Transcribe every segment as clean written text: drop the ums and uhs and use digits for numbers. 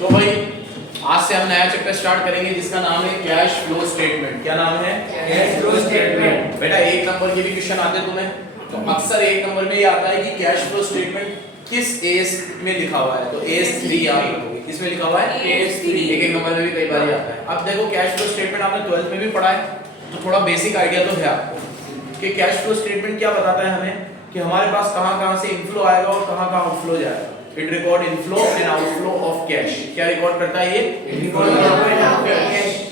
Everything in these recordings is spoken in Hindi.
तो भाई आज से हम नया चैप्टर स्टार्ट करेंगे जिसका नाम है कैश फ्लो स्टेटमेंट। क्या नाम है? Cash flow statement. बेटा एक नंबर के भी क्वेश्चन आते हैं तुम्हें, तो अक्सर एक नंबर में ये आता है कि कैश फ्लो स्टेटमेंट किस एस में लिखा हुआ है, तो एस 3 याद रखोगे। किस में लिखा हुआ है? एस 3। एक नंबर में भी कई बार आता है। अब देखो कैश फ्लो स्टेटमेंट आपने 12th में भी पढ़ा है, तो थोड़ा बेसिक आइडिया तो है आपको कि कैश फ्लो स्टेटमेंट क्या बताता है हमें कि हमारे पास कहां-कहां से इनफ्लो आएगा और कहां-कहां आउटफ्लो जाएगा। It record inflow and outflow of cash. क्या रिकॉर्ड करता है ये?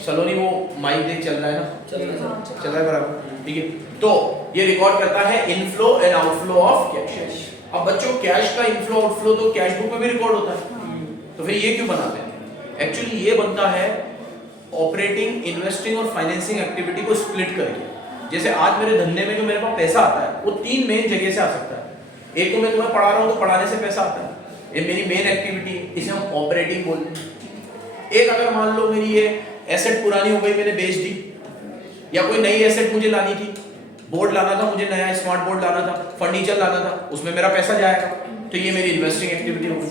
चलो नहीं वो माइक देख चल रहा है ना, चल रहा है बराबर, ठीक है। तो ये रिकॉर्ड करता है inflow and outflow of cash. अब बच्चों कैश का इनफ्लो आउटफ्लो तो कैश बुक में भी रिकॉर्ड होता है, तो फिर ये क्यों बनाते हैं? एक्चुअली ये बनता है ऑपरेटिंग, इन्वेस्टिंग और फाइनेंसिंग एक्टिविटी को स्प्लिट करके। जैसे आज मेरे धंधे में जो मेरे पास पैसा आता है वो तीन मेन जगह से आ सकता है। एक तो मैं तुम्हें पढ़ा रहा हूँ तो पढ़ाने से पैसा आता है, ये मेरी मेन एक्टिविटी है, इसे हम ऑपरेटिंग बोलते हैं। एक अगर मान लो मेरी ये एसेट पुरानी हो गई, मैंने बेच दी, या कोई नई एसेट मुझे लानी थी, बोर्ड लाना था मुझे, नया स्मार्ट बोर्ड लाना था, फर्नीचर लाना था, उसमें मेरा पैसा जाएगा, तो ये मेरी इन्वेस्टिंग एक्टिविटी होगी।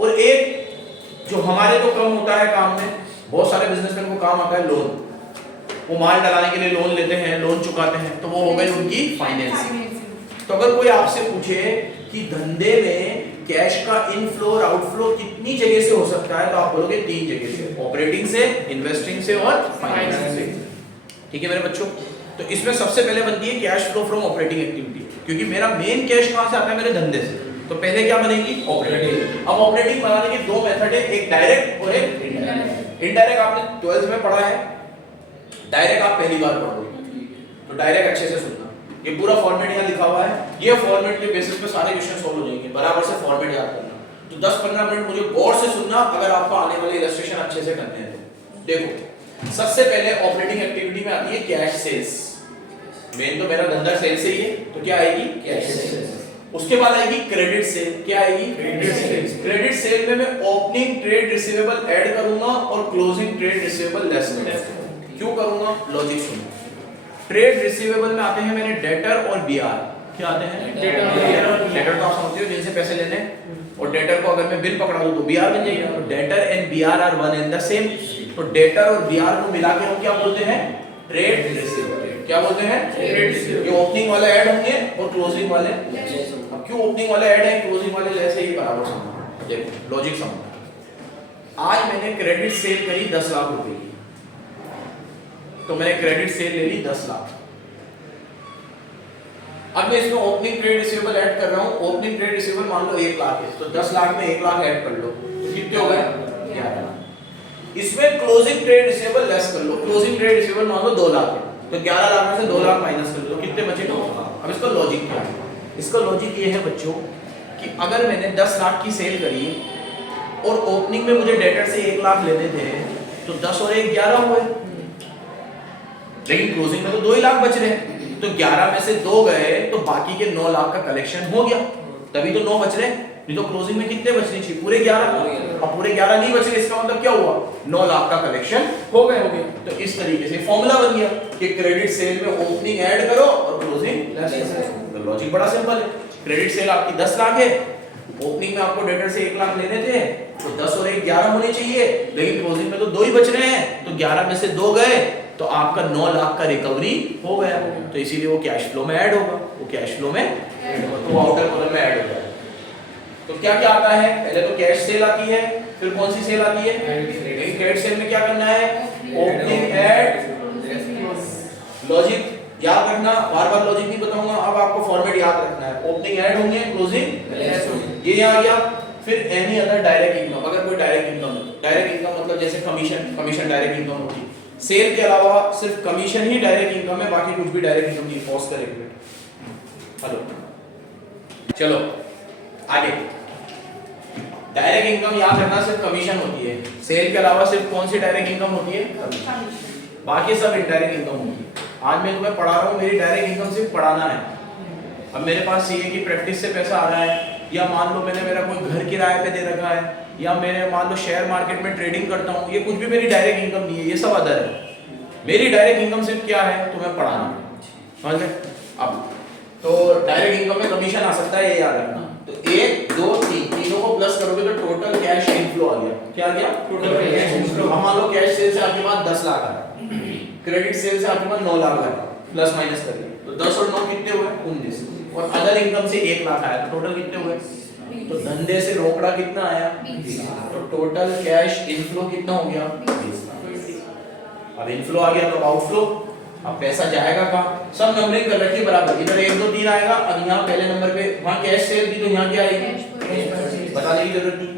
और एक जो हमारे तो कम होता है काम में, बहुत सारे बिजनेसमैन को काम आता है लोन, वो माल डलाने के लिए लोन लेते हैं, लोन चुकाते हैं, तो वो हो गई उनकी फाइनेंसिंग। तो अगर कोई आपसे पूछे कि धंधे में कैश का इनफ्लो और आउटफ्लो कितनी जगह से हो सकता है, तो आप बोलोगे तीन जगह से, ऑपरेटिंग से, इन्वेस्टिंग से और फाइनेंसिंग से। ठीक है मेरे बच्चों, तो इसमें सबसे पहले बनती है cash flow from operating activity, क्योंकि मेरा मेन कैश कहां से आता है? मेरे धंधे से। तो पहले क्या बनेगी? ऑपरेटिंग। अब ऑपरेटिंग बनाने के दो मेथड है, एक डायरेक्ट और एक इनडायरेक्ट। इनडायरेक्ट आपने 12th में पढ़ा है, डायरेक्ट आप पहली बार पढ़ोगे, तो डायरेक्ट अच्छे से सुनना। ये पूरा फॉर्मेट यहाँ लिखा हुआ है, ये फॉर्मेट के बेसिस पे सारे क्वेश्चन सॉल्व हो जाएंगे। बराबर से फॉर्मेट याद करना, तो 10-15 मिनट मुझे गौर से सुनना अगर आपको आने वाले इलस्ट्रेशन अच्छे से करने हैं तो। देखो सबसे पहले ऑपरेटिंग एक्टिविटी में आती है कैश सेल्स। मेन तो मेरा धंधा सेल से ही है, तो क्या आएगी? Cash sales. उसके बाद आएगी क्रेडिट सेल। क्या आएगी? Credit sale. क्रेडिट सेल में मैं ओपनिंग ट्रेड रिसीवेबल ऐड करूंगा और क्लोजिंग ट्रेड रिसीवेबल लेस करूंगा। क्यों करूंगा? लॉजिक सुनो। ट्रेड रिसीवेबल में आते हैं मेरे डेटर और बीआर। क्या आते हैं? डेटर तो आप समझते हो जिनसे पैसे लेने, और डेटर को अगर मैं बिल पकड़ा दूं तो बीआर बन जाएगा। तो debtor and BR R one and the same, तो डेटर और बीआर को मिला के हम क्या बोलते हैं? Trade receivable. क्या बोलते हैं? Trade receivable. ये ओपनिंग वाले ऐड होंगे और क्लोजिंग वाले। अब क्यों ओपनिंग वाले ऐड है, क्लोजिंग वाले लेस है, ये बराबर समझो। देखो लॉजिक समझो। आज मैंने क्रेडिट सेल करी 10 लाख रुपए की, तो मैंने क्रेडिट सेल ले ली 10 लाख। अब मैं इसमें ओपनिंग ट्रेड रिसीवेबल ऐड कर रहा हूं। ओपनिंग ट्रेड रिसीवेबल मान लो 1 लाख है, तो 10 लाख में 1 लाख ऐड कर लो, तो कितने हो गए? 11 लाख। इसमें क्लोजिंग ट्रेड रिसीवेबल लेस कर लो। क्लोजिंग ट्रेड रिसीवेबल मान लो 2 लाख है, तो 11 लाख में से 2 लाख माइनस कर लो, तो कितने बचे? 9 लाख। अब इसका लॉजिक क्या है? इसका लॉजिक ये है बच्चों कि अगर मैंने 10 लाख की सेल करी और ओपनिंग में मुझे डेटर से 1 लाख लेने थे, तो 10 और 1 11 हुए, लेकिन क्लोजिंग में तो 2 ही लाख बच रहे हैं, तो 11 में से 2 गए तो बाकी के 9 लाख का कलेक्शन हो गया, तभी तो 9 बच रहे। नहीं तो क्लोजिंग में कितने बचने चाहिए? पूरे 11। अब पूरे 11 नहीं बच रहे, इसका मतलब क्या हुआ? 9 लाख का कलेक्शन हो गए। तो इस तरीके से फॉर्मूला बन गया कि क्रेडिट सेल में ओपनिंग ऐड करो और क्लोजिंग लेस करो। तो लॉजिक बड़ा सिंपल है। क्रेडिट सेल आपकी 10 लाख है, ओपनिंग में आपको डेटर से 1 लाख लेने थे, तो 10 और 1 11 होने चाहिए, लेकिन क्लोजिंग में तो 2 ही बच रहे हैं, तो 11 में से 2 गए तो आपका 9 लाख का रिकवरी हो गया, तो इसीलिए वो कैश फ्लो में ऐड होगा। वो कैश फ्लो में ऐड होगा, तो आउटर कॉलम में ऐड होगा। तो क्या क्या आता है? पहले तो कैश सेल आती है, फिर कौन सी सेल आती है? क्रेडिट सेल में क्या करना है? Opening add. लॉजिक याद रखना, बार-बार लॉजिक नहीं बताऊंगा, अब आपको फॉर्मेट याद रखना है। ओपनिंग ऐड होंगे, क्लोजिंग लेस होंगे, ये यहां आ गया। फिर एनी अदर डायरेक्ट इनकम, अगर कोई डायरेक्ट इनकम है, डायरेक्ट इनकम मतलब जैसे कमीशन डायरेक्ट इनकम होती है। सेल के अलावा सिर्फ कमीशन ही डायरेक्ट इनकम है, बाकी कुछ भी डायरेक्ट इनकम नहीं। पॉज करेंगे, हेलो, चलो आगे। डायरेक्ट इनकम याद रखना सिर्फ कमीशन होती है। सेल के अलावा सिर्फ कौन सी डायरेक्ट इनकम होती है? कमीशन। बाकी सब इनडायरेक्ट इनकम होती है। आज मैं तुम्हें पढ़ा रहा हूँ, मेरी डायरेक्ट इनकम सिर्फ पढ़ाना है। अब मेरे पास सीए की प्रैक्टिस से पैसा आ रहा है, या मान लो मैंने मेरा कोई घर किराए पे दे रखा है, या मैंने मान लो शेयर मार्केट में ट्रेडिंग करता हूँ, ये कुछ भी मेरी डायरेक्ट इनकम नहीं है, ये सब अदर है। मेरी डायरेक्ट इनकम सिर्फ क्या है? तुम्हें पढ़ाना है, समझ गए? अब तो डायरेक्ट इनकम में कमीशन आ सकता है, ये याद रखना। तो 1 2 3 तीनों को प्लस करोगे तो टोटल कैश इनफ्लो आ गया। क्या आ गया? Total cash inflow। अब मान लो कैश सेल से आपके पास 10 लाख आया, क्रेडिट सेल से आपके पास 9 लाख आया, प्लस माइनस करिए तो 10 और 9 कितने हुए? 19। और अदर इनकम से 1 लाख आया, तो टोटल कितने हुए? तो धंधे से रोकड़ा कितना आया? 20। तो टोटल कैश इनफ्लो कितना हो गया? 20। अब इनफ्लो आ गया तो आउटफ्लो, अब पैसा जाएगा कहाँ? सब नंबरिंग कर रखी है बराबर, इधर 1 2 3 आएगा। अब यहाँ पहले नंबर पे वहाँ कैश सेल थी तो यहाँ क्या आएगी? बताने की जरूरत नहीं।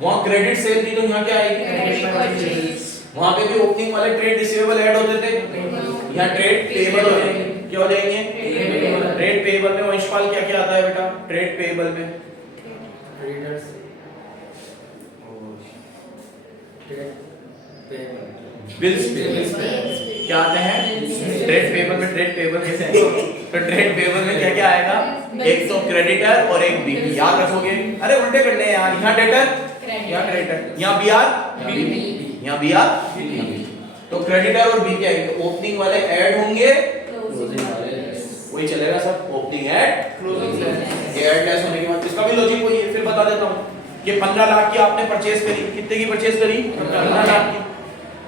वहाँ क्रेडिट सेल थी तो यहाँ क्या आएगी? वहाँ पे भी ओपनिंग वाले ट्रेड रिसीवेबल ऐड होते थे, यहाँ ट्रेड पेएबल हो जाएंगे। क्या हो जाएंगे? ट्रेड पेएबल में वंशपाल क्या क्या आता है बेटा? ट्रेड पेएबल में Creditors बिल्स पे क्या आते हैं? ट्रेड पेएबल में ट्रेड पेएबल कैसे आएगा? तो ट्रेड पेएबल में क्या क्या आएगा? एक तो क्रेडिटर और एक बीपी, याद रखोगे। अरे उल्टे करने हैं यार, यहाँ डेटर यहाँ क्रेडिटर, यहाँ बीआर यहाँ बीआर। तो क्रेडिटर और बीपी आएंगे, ओपनिंग वाले ऐड होंगे, वही चलेगा सब, ओपनिंग ऐड क्लोजिंग लेस। ये ऐड लेस होने के बाद इसका भी लॉजिक वही है। फिर बता देता हूँ कि 15 लाख की आपने परचेज करी, कितने की परचेज करी? 15 लाख की।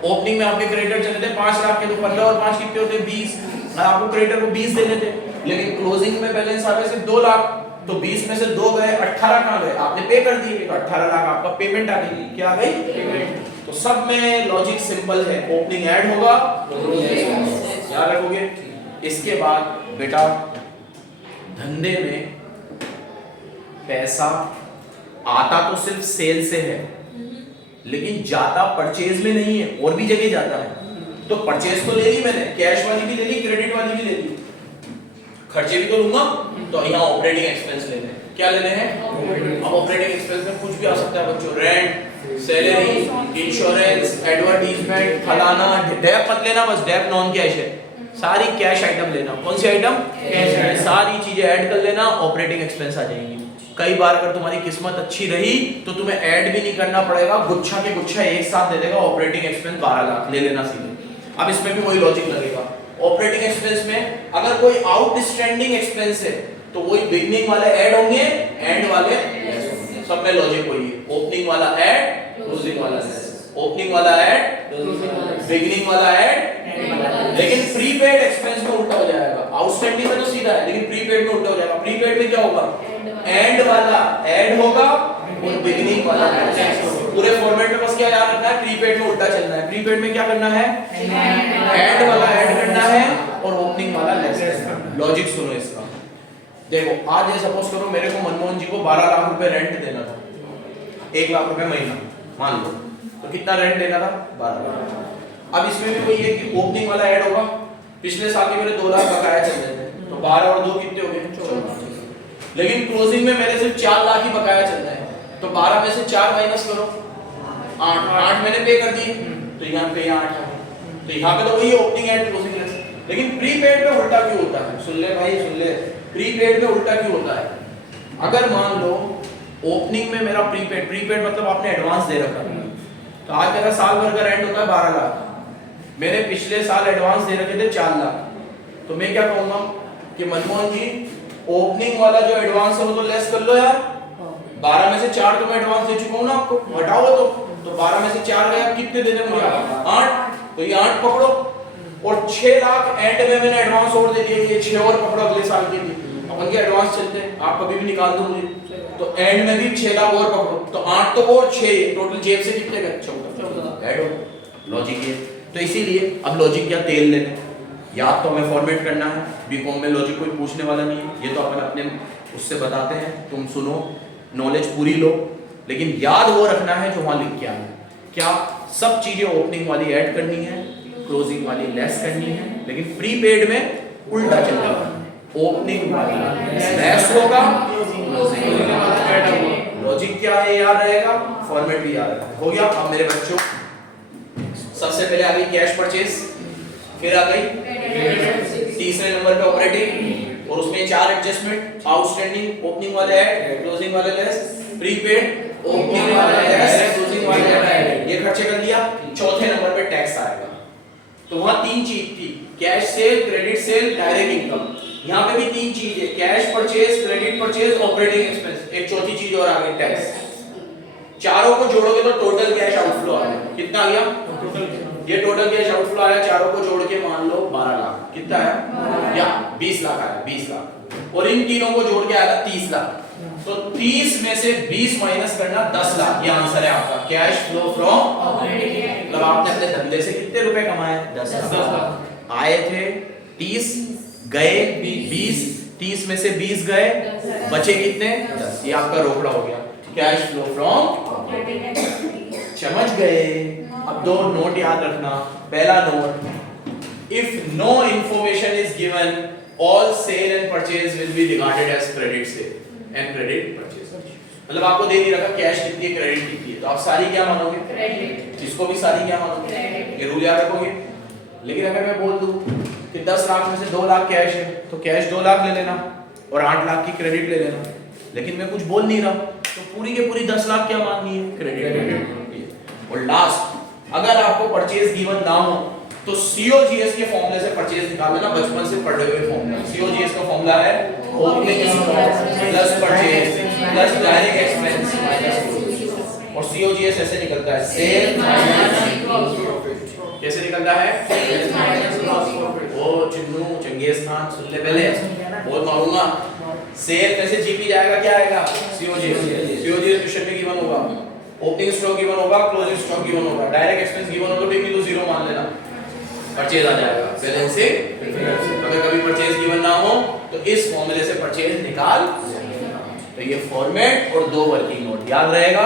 ओपनिंग में आपके क्रेडिटर चले थे 5 लाख के, तो 15 और 5 कितने होते? 20। आपको क्रेडिटर को 20 देने थे, लेकिन क्लोजिंग में बैलेंस आ रहे सिर्फ 2 लाख, तो 20 में से 2 गए, 18 कहाँ गए? आपने पे कर दिए, तो 18 लाख आपका पेमेंट आ गई। क्या आ गई? पेमेंट। तो सब में लॉजिक सिंपल है, ओपनिंग ऐड होगा, याद रखोगे। इसके बाद बेटा धंधे में पैसा आता तो सिर्फ सेल से है, लेकिन जाता परचेज में नहीं है, और भी जगह जाता है। तो परचेज तो ले ली मैंने, कैश वाली भी ले ली, क्रेडिट वाली भी ले ली, खर्चे भी तो लूंगा। तो यहाँ ऑपरेटिंग एक्सपेंस लेने हैं। क्या लेने हैं? अब ऑपरेटिंग एक्सपेंस में कुछ भी आ सकता है बच्चों, रेंट, सैलरी, इंश्योरेंस, एडवर्टीजमेंट, फलाना। डेप मत लेना, बस डेप नॉन कैश है, सारी कैश आइटम लेना। कौन सी आइटम? कैश। सारी चीजें ऐड कर लेना, ऑपरेटिंग एक्सपेंस आ जाएंगी। कई बार अगर तुम्हारी किस्मत अच्छी रही तो तुम्हें ऐड भी नहीं करना पड़ेगा, गुच्छा के गुच्छा एक साथ दे देगा, ऑपरेटिंग एक्सपेंस 12 लाख ले लेना सीधे। अब इसमें भी वही लॉजिक लगेगा। ऑपरेटिंग एक्सपेंस में अगर कोई आउटस्टैंडिंग एक्सपेंस है तो वही बिगनिंग वाले ऐड होंगे, एंड वाले लेस होंगे। सब में लॉजिक वही है, ओपनिंग वाला ऐड, क्लोजिंग वाला लेस, ओपनिंग वाला ऐड, बिगनिंग वाला ऐड। लेकिन प्रीपेड एक्सपेंस में उल्टा हो जाएगा, आउटस्टैंडिंग में तो सीधा है, लेकिन प्रीपेड में उल्टा हो जाएगा। प्रीपेड में क्या होगा? एंड वाला ऐड होगा और बिगनिंग वाला लेस होगा। पूरे फॉर्मेट में बस क्या याद रखना है? प्रीपेड में उल्टा चलना है। प्रीपेड में क्या करना है? एंड वाला ऐड करना है और ओपनिंग वाला लेस करना है। लॉजिक सुनो इसका। देखो आज ये सपोज करो मेरे को मनमोहन जी को 12 लाख रुपए रेंट देना था, 1 लाख रुपए महीना मान लो, तो कितना रेंट देना था? 12 लाख। अब इसमें भी वही है कि ओपनिंग वाला ऐड होगा, पिछले साल के मेरे 2 लाख बकाया चल रहे थे, तो 12 और 2 कितने हो गए? 14। लेकिन क्लोजिंग में मेरे सिर्फ 4 लाख ही बकाया चल रहे हैं, तो 12 में से 4 माइनस करो, 8 मैंने पे कर दिए, तो यहाँ पे 8 है। तो यहाँ पे तो वही ओपनिंग एंड क्लोजिंग लेस। लेकिन प्रीपेड में उल्टा क्यों होता है? सुन ले भाई सुन ले, प्रीपेड में उल्टा क्यों होता है? अगर मान लो ओपनिंग में मेरा प्रीपेड मतलब आपने एडवांस दे रखा है, तो आज मेरा साल भर का रेंट होता है 12 लाख, मैंने पिछले साल एडवांस दे रखे थे 4 लाख, तो मैं क्या कहूँगा कि मनमोहन जी ओपनिंग वाला जो एडवांस है वो तो लेस कर लो यार, 12 में से 4 तो मैं एडवांस दे चुका हूँ ना आपको, हटाओ तो 12 में से 4 गए, आप कितने देने मुझे? 8। तो ये 8 पकड़ो और 6 लाख एंड में मैंने एडवांस और दे दिए, ये 6 और पकड़ो अगले साल के लिए। अपन के एडवांस चलते हैं, आप कभी भी निकाल दो मुझे, तो एंड में भी 6 लाख और पकड़ो, तो 8 तो और 6 टोटल जेब से कितने गए? 14। ऐड हो लॉजिक ये। तो इसीलिए अब लॉजिक क्या तेल लेने, याद तो हमें फॉर्मेट करना है, बीकॉम में लॉजिक कोई पूछने वाला नहीं है, ये तो अपन अपने उससे बताते हैं, तुम सुनो, नॉलेज पूरी लो, लेकिन याद वो रखना है जो वहां लिख के आया। क्या सब चीजें ओपनिंग वाली ऐड करनी है, क्लोजिंग वाली लेस करनी है, लेकिन प्रीपेड में उल्टा चलता है, ओपनिंग वाला लेस होगा, क्लोजिंग वाला ऐड होगा। लॉजिक क्या है याद रहेगा, फॉर्मेट भी याद रहेगा। हो गया। अब मेरे बच्चों सबसे पहले आ गई कैश परचेज, फिर आ गई तीसरे नंबर पे ऑपरेटिंग, और उसमें 4 एडजस्टमेंट, आउटस्टैंडिंग, ओपनिंग वाले ऐड, क्लोजिंग वाले लेस, प्रीपेड, ओपनिंग वाले लेस, क्लोजिंग वाले ऐड, ये खर्चे कर दिया। चौथे नंबर पे टैक्स आएगा। तो वहां 3 चीज थी, cash cell, credit sale, direct income. यहाँ पे भी 3 चीज है, cash purchase, credit purchase, operating expense, एक चौथी चीज और आ गई टैक्स। चारों को जोड़ोगे तो टोटल कैश आउटफ्लो आ गया। कितना आ गया? ये टोटल कैश आउटफ्लो आया, चारों को जोड़ के मान लो 12 लाख। कितना आया? या 20 लाख आया, 20 लाख। और इन तीनों को जोड़ के आया 30 लाख। तो 30 में से 20 माइनस करना 10 लाख। ये आंसर है आपका कैश फ्लो फ्रॉम ऑपरेटिंग। मतलब आपने अपने धंधे से कितने रुपए कमाए? 10 लाख। आए थे 30, गए 20, 30 में से 20 गए, बचे कितने? 10। ये आपका रोकड़ा हो गया, कैश फ्लो फ्रॉम ऑपरेटिंग। समझ गए? अब दो नोट याद रखना। पहला note, if no information is given, all sale and purchase will be regarded as credit sale and credit purchase। मतलब आपको दे नहीं रखा कैश कितनी है, क्रेडिट कितनी है, तो आप सारी क्या मानोगे? क्रेडिट। इसको भी सारी क्या मानोगे? क्रेडिट। ये रूल याद रखोगे। लेकिन अगर मैं बोल दूं कि 10 लाख में से 2 लाख कैश है, तो कैश 2 लाख ले लेना और 8 लाख की क्रेडिट ले लेना। लेकिन मैं कुछ बोल नहीं रहा, तो पूरी के पूरी 10 लाख क्या माननी है? क्रेडिट। और लास्ट, अगर आपको परचेज गिवन ना हो तो सीओजीएस के फॉर्मूले से परचेज निकाल लेना, बचपन से पढ़े हुए फॉर्मूला। सीओजीएस का फॉर्मूला है opening plus purchase plus direct expense minus. और सीओजीएस ऐसे निकलता है, सेल माइनस। कैसे निकलता है? Sale minus gross profit. ओ चिन्नू चंगेज खान सुन ले, पहले बहुत मारूंगा। सेल में से जीपी जाएगा, क्या आएगा? सीओजीएस। सीओजीएस क्वेश्चन में गिवन होगा, ओपनिंग स्टॉक गिवन होगा, क्लोजिंग स्टॉक गिवन होगा, डायरेक्ट एक्सपेंस गिवन हो तो ठीक, तो जीरो मान लेना, परचेज आ जाएगा। बैलेंसिंग अगर कभी परचेज गिवन ना हो तो इस फॉर्मूले से परचेज निकाल। तो ये फॉर्मेट और 2 वर्किंग नोट याद रहेगा।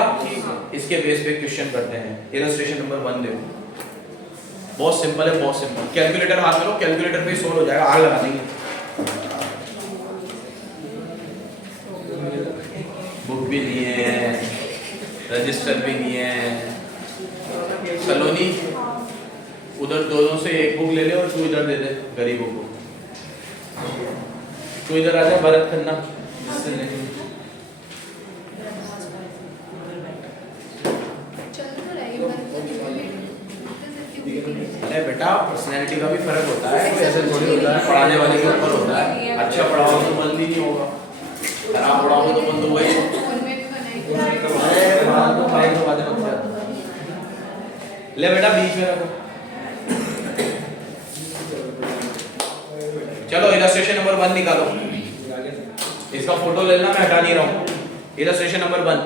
इसके बेस पे क्वेश्चन करते हैं। इलस्ट्रेशन नंबर 1 देखो, बहुत सिंपल है, बहुत सिंपल। कैलकुलेटर हाथ में लो, कैलकुलेटर पे सोल्व हो जाएगा। आग लगा देंगे। बुक भी नहीं है, रजिस्टर भी नहीं है। सलोनी उधर दोनों से एक बुक ले ले और तू इधर दे दे गरीबों को। तू इधर आ जा, भरत खन्ना। अरे बेटा, पर्सनैलिटी का भी फर्क होता है, कोई ऐसे थोड़ी होता है, पढ़ाने वाले के ऊपर होता है। अच्छा पढ़ाओ तो मन भी नहीं होगा, खराब पढ़ाओ तो मन तो वही। अरे बात तो भाई तो बातें मत कर। ले बेटा बीच में रखो। चलो इलस्ट्रेशन नंबर 1 निकालो। इसका फोटो ले लेना, मैं हटा नहीं रहा हूँ। इलस्ट्रेशन नंबर 1,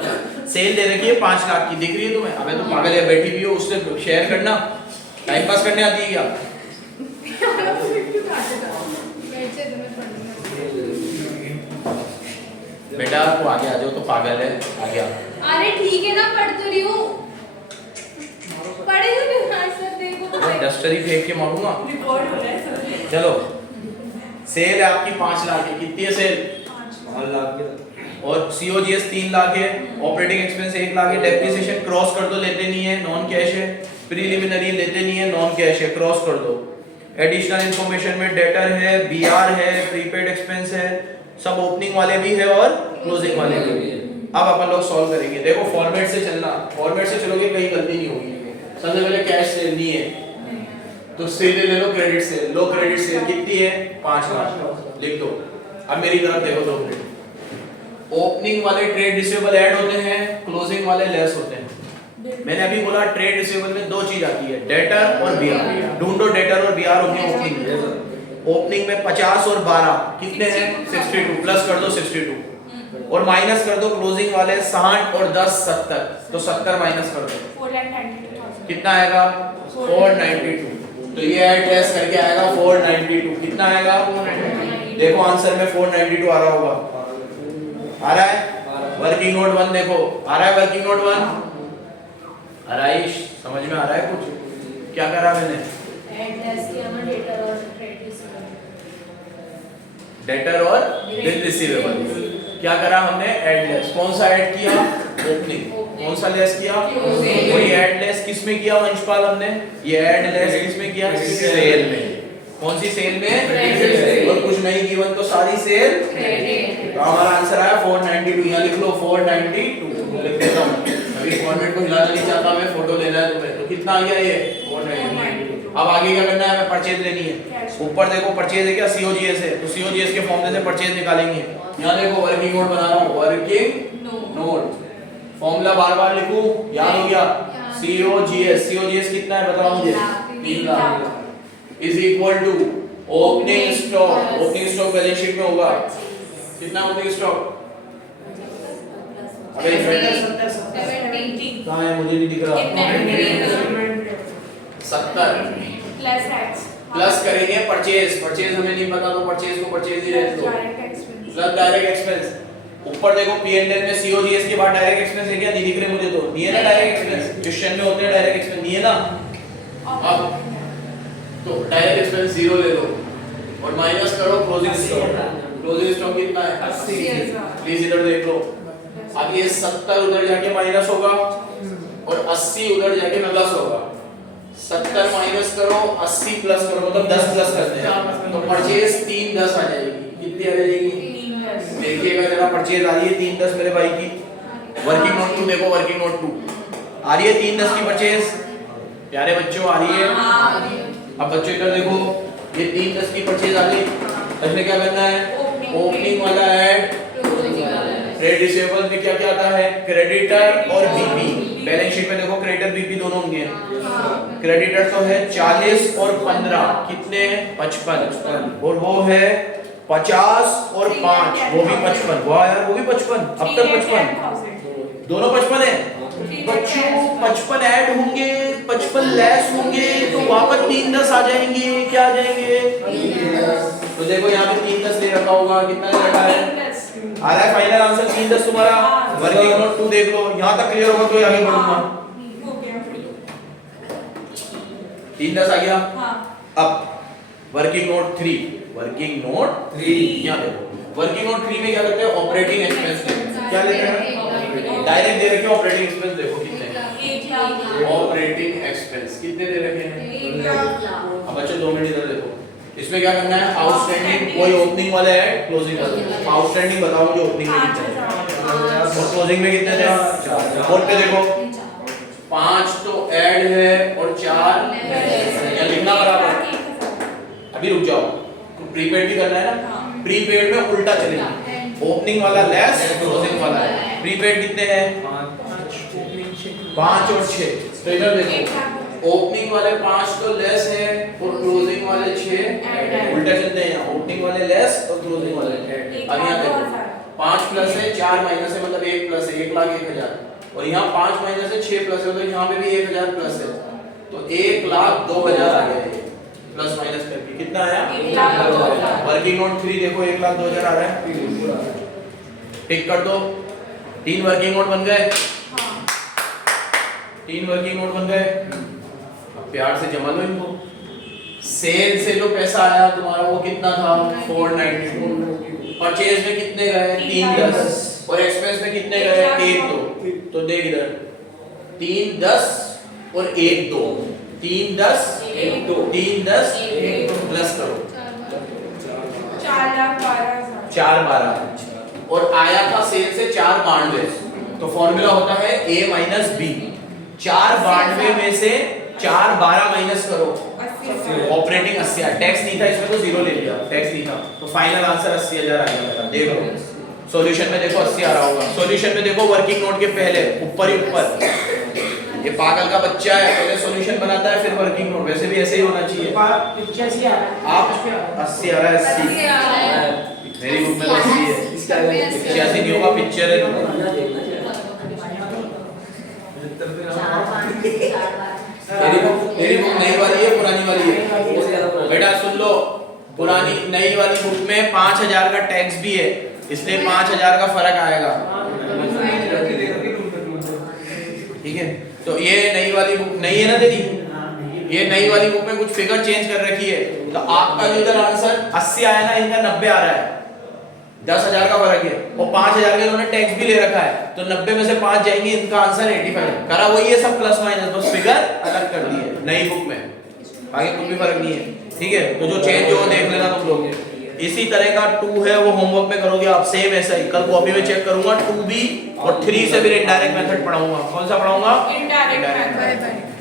सेल दे रखी है 5 लाख की, दिख रही है तुम्हें? अबे तो पागल है, बैठी हुई हो, उससे शेयर करना। टाइम पास करने आती है क्या? बेटा तू आगे आ जाओ, तो पागल है, आगे आ। अरे ठीक है ना, पढ़ तो रही हूँ। पढ़े तो क्यों आंसर देखो। डस्टर ही फेंक के मारूंगा। रिकॉर्ड हो रहा है सब। चलो, सेल है आपकी 5 लाख है। कितनी है सेल? 5 लाख के। और सीओजीएस 3 लाख है, ऑपरेटिंग एक्सपेंस 1 लाख है, डेप्रिसिएशन क्रॉस कर दो, लेते नहीं है, नॉन कैश है। प्रीलिमिनरी लेते नहीं है, नॉन कैश है, क्रॉस कर दो। एडिशनल इंफॉर्मेशन में डेटर है, बीआर है, प्रीपेड एक्सपेंस है, सब ओपनिंग वाले भी है और क्लोजिंग वाले भी है। अब अपन लोग सॉल्व करेंगे। देखो फॉर्मेट से चलना, फॉर्मेट से चलोगे कहीं गलती नहीं होगी। सबसे पहले कैश सेल नहीं है तो सीधे ले लो क्रेडिट सेल। लो क्रेडिट सेल कितनी है? 5 लाख। लिख दो। अब मेरी तरफ देखो 2 मिनट। ओपनिंग वाले ट्रेड रिसीवेबल ऐड होते हैं, क्लोजिंग वाले लेस होते हैं। मैंने अभी बोला ट्रेड रिसीवेबल में 2 चीज आती है, डेटर और बीआर। ढूंढो डेटर और बीआर होगी ओपनिंग में। ओपनिंग में 50 और 12 कितने हैं? 62। प्लस कर दो 62 और माइनस कर दो क्लोजिंग वाले 60 और 10 70। तो 70 माइनस कर दो, 492,000 कितना आएगा? 492। तो ये ऐड लेस करके आएगा 492। कितना आएगा? 492। देखो आंसर में 492 आ रहा होगा। आ रहा है? वर्किंग नोट 1 देखो, आ रहा है वर्किंग नोट 1? आराइश समझ में आ रहा है कुछ? क्या करा मैंने? एड्रेस किया ना, डेटर और क्रेडिट रिसीवेबल। डेटर और बिल रिसीवेबल क्या करा हमने? Add less. कौन सा ऐड किया? ओपनिंग। कौन सा लेस किया? वही ऐड लेस किस में किया वंशपाल हमने? ये ऐड लेस किस में किया? सेल में। कौन सी सेल में? और कुछ नहीं गिवन तो सारी सेल क्रेडिट। तो हमारा आंसर आया 492। यहाँ लिख लो 492। लिख देता हूँ, अभी फॉर्मेट को हिलाना नहीं चाहता मैं, फोटो लेना है तुम्हें। तो कितना आ गया ये? 492। अब आगे क्या करना है? हमें परचेज लेनी है। ऊपर देखो परचेज है क्या? सीओजीएस है, तो सीओजीएस के फॉर्मूले से परचेज निकालेंगे। यहाँ देखो वर्किंग नोट बना रहा हूँ, वर्किंग नोट। फॉर्मूला बार बार लिखूं, याद हो गया? COGS कितना है बताओ मुझे? 3 lakh is equal to opening stock balance sheet में होगा कितना ओपनिंग स्टॉक? अबे 70 कहां है, मुझे नहीं दिख रहा। 70 प्लस एक्स प्लस करेंगे परचेज हमें नहीं पता तो परचेज को परचेज ही रहने दो, प्लस डायरेक्ट एक्सपेंस। ऊपर देखो P&L में COGS के बाद डायरेक्ट एक्सपेंस है क्या? नहीं दिख रहे मुझे तो, नहीं है ना डायरेक्ट एक्सपेंस, क्वेश्चन में होते हैं डायरेक्ट एक्सपेंस, नहीं है ना? अब तो डायरेक्ट एक्सपेंस 0 ले लो और माइनस करो क्लोजिंग स्टॉक कितना है? 80। प्लीज इधर देख लो, अब ये 70 उधर जाके माइनस होगा और 80 उधर जाके प्लस होगा। 70 माइनस करो 80 प्लस करो, मतलब 10 प्लस करते हैं तो परचेज 310 आ जाएगी। कितनी आ जाएगी? देखिएगा जरा, परचेज आ रही है 310 मेरे भाई की। वर्किंग नोट 2 देखो, वर्किंग नोट 2 आ रही है 310 की परचेज, प्यारे बच्चों आ रही है। अब बच्चों इधर देखो, ये 310 की परचेज आ गई, इसमें क्या करना है? ओपनिंग वाला ऐड ट्रेड रिसीवेबल में क्या क्या आता है? क्रेडिटर और बीपी। बैलेंस शीट में देखो क्रेडिटर बीपी दोनों होंगे। क्रेडिटर तो है 40 और 15 कितने? 55 और वो है 50 और 5 वो भी 55। वाह यार, वो भी 55, अब तक 55 दोनों 55 है। बच्चों 55 ऐड होंगे, 55 लेस होंगे तो वापस 310 आ जाएंगे। क्या आ जाएंगे? तो देखो यहाँ पे 310 दे रखा होगा, कितना दे रखा है? आ रहा है फाइनल आंसर 310 तुम्हारा। वर्किंग नोट 2 देख लो, यहाँ तक क्लियर होगा तो आगे बढ़ूंगा। 310 आ गया। अब वर्किंग नोट 3 यहाँ देखो, वर्किंग नोट 3 में क्या करते हैं? ऑपरेटिंग एक्सपेंस क्या लेते हैं? डायरेक्ट दे रखे ऑपरेटिंग एक्सपेंस, देखो कितने ऑपरेटिंग एक्सपेंस कितने दे रखे हैं? अब बच्चों 2 मिनट इधर देखो, इसमें क्या करना है? आउटस्टैंडिंग कोई ओपनिंग वाला है, क्लोजिंग वाला। आउटस्टैंडिंग बताओ मुझे, ओपनिंग में कितने और क्लोजिंग में कितने थे? 4। बोर्ड पे देखो 5 तो ऐड है और 4 या लिखना बराबर। अभी रुक जाओ, तो प्रीपेड भी करना है ना। प्रीपेड में उल्टा चलेगा, ओपनिंग वाला लेस, क्लोजिंग वाला है। प्रीपेड कितने हैं? 5 और 6। तो इधर देखो, ओपनिंग वाले 5 तो लेस है और क्लोजिंग वाले 6 उल्टा चलते हैं। यहाँ ओपनिंग वाले लेस और क्लोजिंग वाले। अब यहाँ देखो 5 प्लस है 4 माइनस है, मतलब 1 प्लस है, 1,01,000 और यहाँ 5 माइनस है 6 प्लस है, मतलब यहाँ पे भी 1,000 प्लस है, तो 1,02,000 आ गया। प्लस माइनस करके कितना आया? 1,02,000। वर्किंग नोट 3 देखो 1,02,000 आ रहा है, टिक कर दो। 3 वर्किंग नोट बन गए, 3 वर्किंग नोट बन गए। अब प्यार से जमा लो इनको। सेल से जो पैसा आया तुम्हारा वो कितना था? 492। परचेज में कितने गए? 310 और एक्सपेंस में कितने गए? 1,2। तो देख इधर 310 और 1,2 310 1,2 310 1,2 प्लस करो 4,12,000 और आया था सेल से 4,92। तो फॉर्मूला होता है A माइनस B। 4,92 में से 4,12 माइनस करो, ऑपरेटिंग 80 आया। टैक्स नहीं था इसमें तो 0 ले लिया, टैक्स नहीं था तो फाइनल आंसर 80,000 आ गया मेरा। देखो सॉल्यूशन में देखो 80 आ रहा होगा। सॉल्यूशन में देखो वर्किंग नोट के पहले ऊपर ही ऊपर, ये पागल का बच्चा है, पहले सॉल्यूशन बनाता है फिर वर्किंग नोट। वैसे भी ऐसे ही होना चाहिए। आप 80 आ रहा है 80 मेरी बुक में तो 80 है, 86 नहीं होगा, पिक्चर है। मेरी बुक नई वाली है पुरानी वाली है? बेटा सुन लो, पुरानी नई वाली बुक में 5,000 का टैक्स भी है, इसलिए 5,000 का फर्क आएगा। ठीक है, तो ये नई वाली बुक नई है ना दीदी, ये नई वाली बुक में कुछ फिगर चेंज कर रखी है। तो आपका जो इधर आंसर 80 आया ना, इनका 90 आ रहा है, 10,000 का फर्क है और 5,000 का इन्होंने टैक्स भी ले रखा है, तो 90 में से 5 जाएंगे, इनका आंसर 85 करा। वही है सब प्लस माइनस, बस फिगर अलग कर दी है नई बुक में, आगे कुछ भी फर्क नहीं है। ठीक है, तो जो चेंज हो देख लेना तुम लोग। इसी तरह का 2 है वो होमवर्क में करोगे आप, सेम ऐसा ही। कल कॉपी में चेक करूंगा 2B और 3 से फिर इनडायरेक्ट मेथड पढ़ाऊंगा। कौन सा पढ़ाऊंगा? Indirect method.